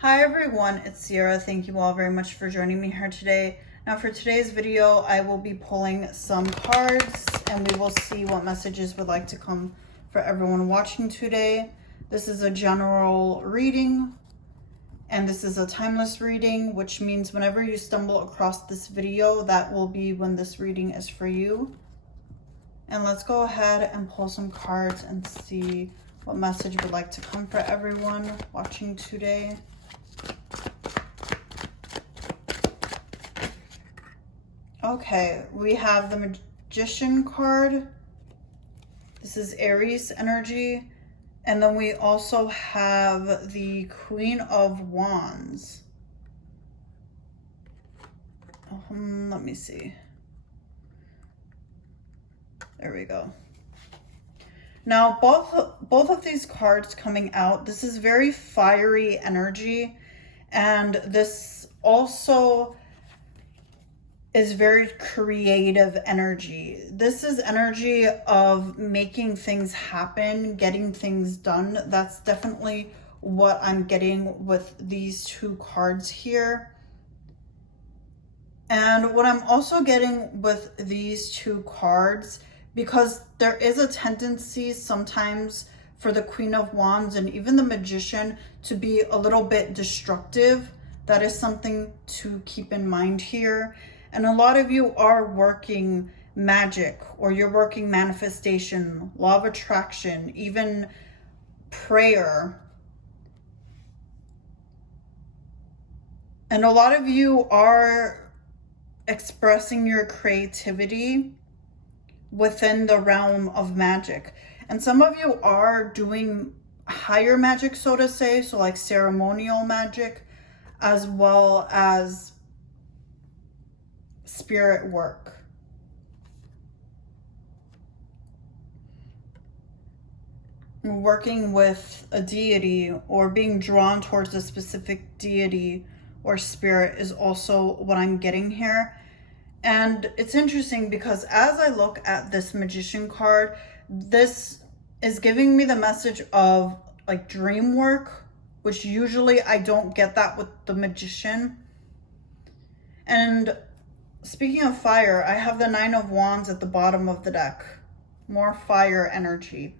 Hi everyone, it's Sierra. Thank you all very much for joining me here today. Now for today's video, I will be pulling some cards and we will see what messages would like to come for everyone watching today. This is a general reading and this is a timeless reading, which means whenever you stumble across this video, that will be when this reading is for you. And let's go ahead and pull some cards and see what message would like to come for everyone watching today. Okay, we have the Magician card. This is Aries energy. And then we also have the Queen of Wands. Let me see. There we go. Now, both of these cards coming out, this is very fiery energy. And this also is very creative energy. This is energy of making things happen, getting things done. That's definitely what I'm getting with these two cards here. And what I'm also getting with these two cards, because there is a tendency sometimes for the Queen of Wands and even the Magician to be a little bit destructive. That is something to keep in mind here. And a lot of you are working magic, or you're working manifestation, law of attraction, even prayer. And a lot of you are expressing your creativity within the realm of magic. And some of you are doing higher magic, so to say, so like ceremonial magic, as well as spirit work. Working with a deity or being drawn towards a specific deity or spirit is also what I'm getting here. And it's interesting because as I look at this Magician card, this is giving me the message of like dream work, which usually I don't get that with the Magician. And speaking of fire, I have the Nine of Wands at the bottom of the deck. More fire energy.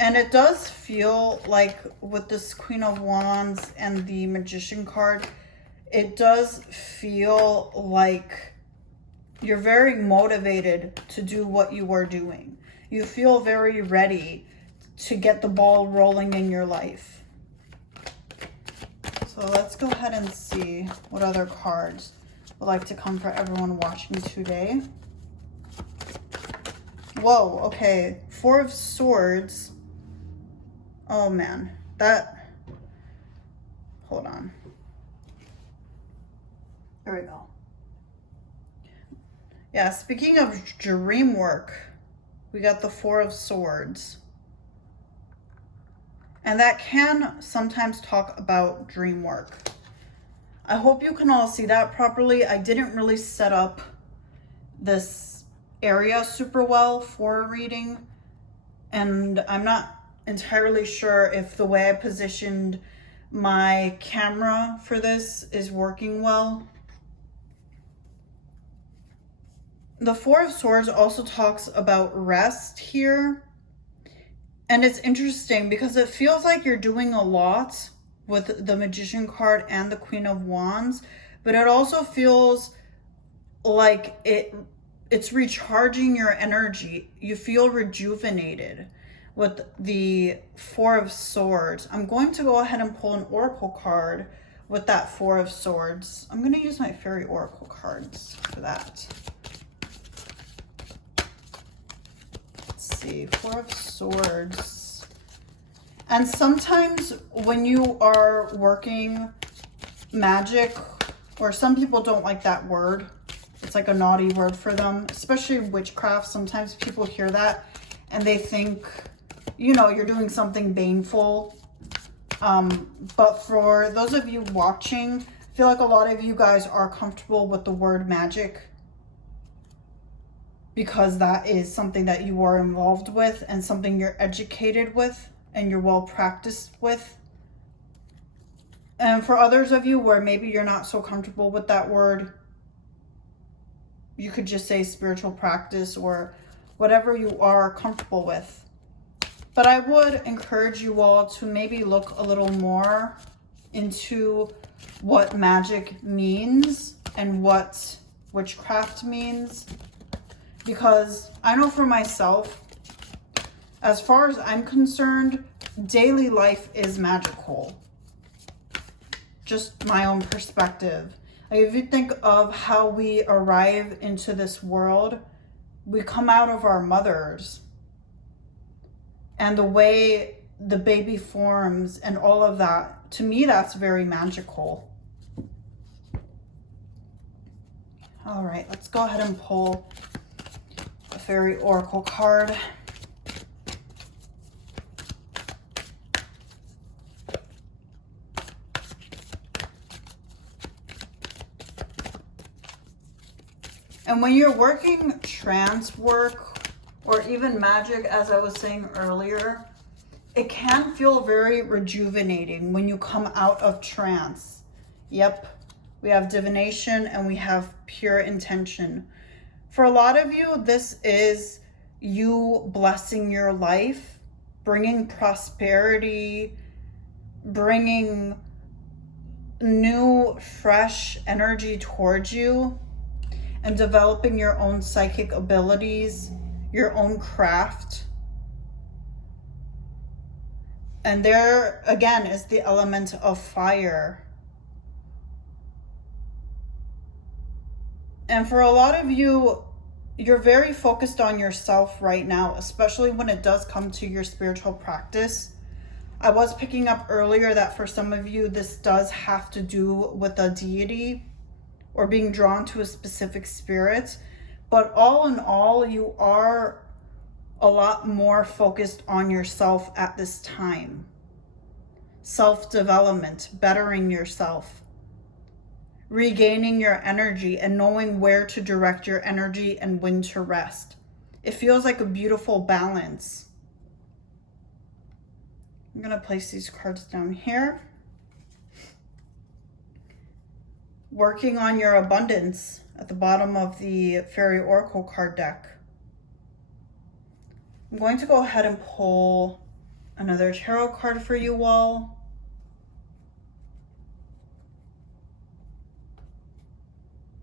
And it does feel like with this Queen of Wands and the Magician card, it does feel like you're very motivated to do what you are doing. You feel very ready to get the ball rolling in your life. So let's go ahead and see what other cards would like to come for everyone watching today. Whoa, okay. Four of Swords. Oh man, hold on. There we go. Yeah, speaking of dream work, we got the Four of Swords. And that can sometimes talk about dream work. I hope you can all see that properly. I didn't really set up this area super well for a reading. And I'm not entirely sure if the way I positioned my camera for this is working well. The Four of Swords also talks about rest here. And it's interesting because it feels like you're doing a lot with the Magician card and the Queen of Wands, but it also feels like it's recharging your energy. You feel rejuvenated with the Four of Swords. I'm going to go ahead and pull an Oracle card with that Four of Swords. I'm going to use my Fairy Oracle cards for that. Let's see, Four of Swords. And sometimes when you are working magic, or some people don't like that word, it's like a naughty word for them, especially witchcraft. Sometimes people hear that and they think, you know, you're doing something baneful. But for those of you watching, I feel like a lot of you guys are comfortable with the word magic because that is something that you are involved with and something you're educated with and you're well practiced with. And for others of you where maybe you're not so comfortable with that word, you could just say spiritual practice or whatever you are comfortable with. But I would encourage you all to maybe look a little more into what magic means and what witchcraft means. Because I know for myself, as far as I'm concerned, daily life is magical. Just my own perspective. Like if you think of how we arrive into this world, we come out of our mothers. And the way the baby forms and all of that, to me, that's very magical. All right, let's go ahead and pull a fairy oracle card. And when you're working trance work or even magic, as I was saying earlier, it can feel very rejuvenating when you come out of trance. Yep, we have divination and we have pure intention. For a lot of you, this is you blessing your life, bringing prosperity, bringing new, fresh energy towards you, and developing your own psychic abilities, your own craft. And there, again, is the element of fire. And for a lot of you, you're very focused on yourself right now, especially when it does come to your spiritual practice. I was picking up earlier that for some of you, this does have to do with a deity or being drawn to a specific spirit. But all in all, you are a lot more focused on yourself at this time. Self-development, bettering yourself, regaining your energy and knowing where to direct your energy and when to rest. It feels like a beautiful balance. I'm going to place these cards down here. Working on your abundance at the bottom of the Fairy Oracle card deck. I'm going to go ahead and pull another tarot card for you all.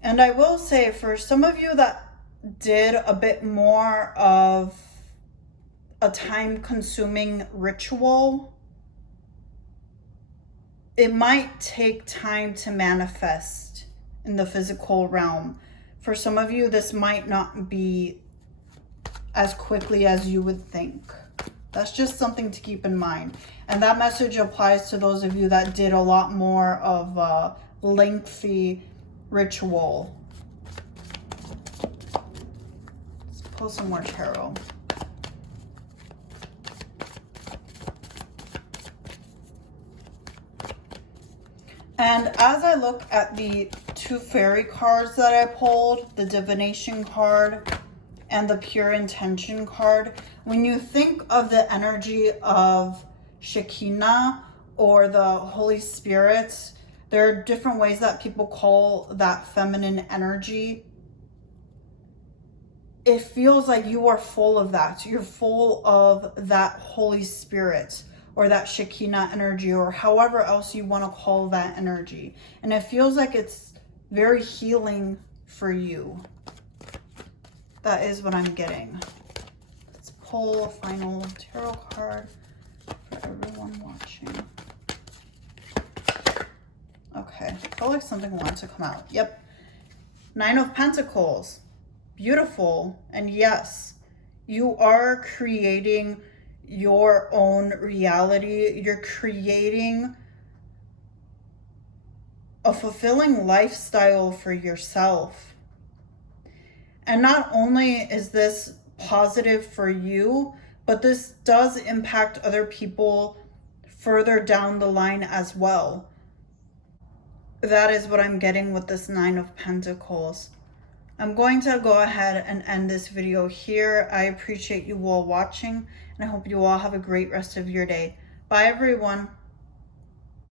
And I will say, for some of you that did a bit more of a time-consuming ritual, it might take time to manifest in the physical realm. For some of you, this might not be as quickly as you would think. That's just something to keep in mind. And that message applies to those of you that did a lot more of a lengthy ritual. Let's pull some more tarot. And as I look at the two fairy cards that I pulled, the divination card and the pure intention card, when you think of the energy of Shekinah or the Holy Spirit, there are different ways that people call that feminine energy. It feels like you are full of that. You're full of that Holy Spirit, or that Shekinah energy, or however else you want to call that energy. And it feels like it's very healing for you. That is what I'm getting. Let's pull a final tarot card for everyone watching. Okay, I feel like something wants to come out. Yep. Nine of Pentacles. Beautiful. And yes, you are creating your own reality. You're creating a fulfilling lifestyle for yourself. And not only is this positive for you, but this does impact other people further down the line as well. That is what I'm getting with this Nine of Pentacles. I'm going to go ahead and end this video here. I appreciate you all watching, and I hope you all have a great rest of your day. Bye, everyone.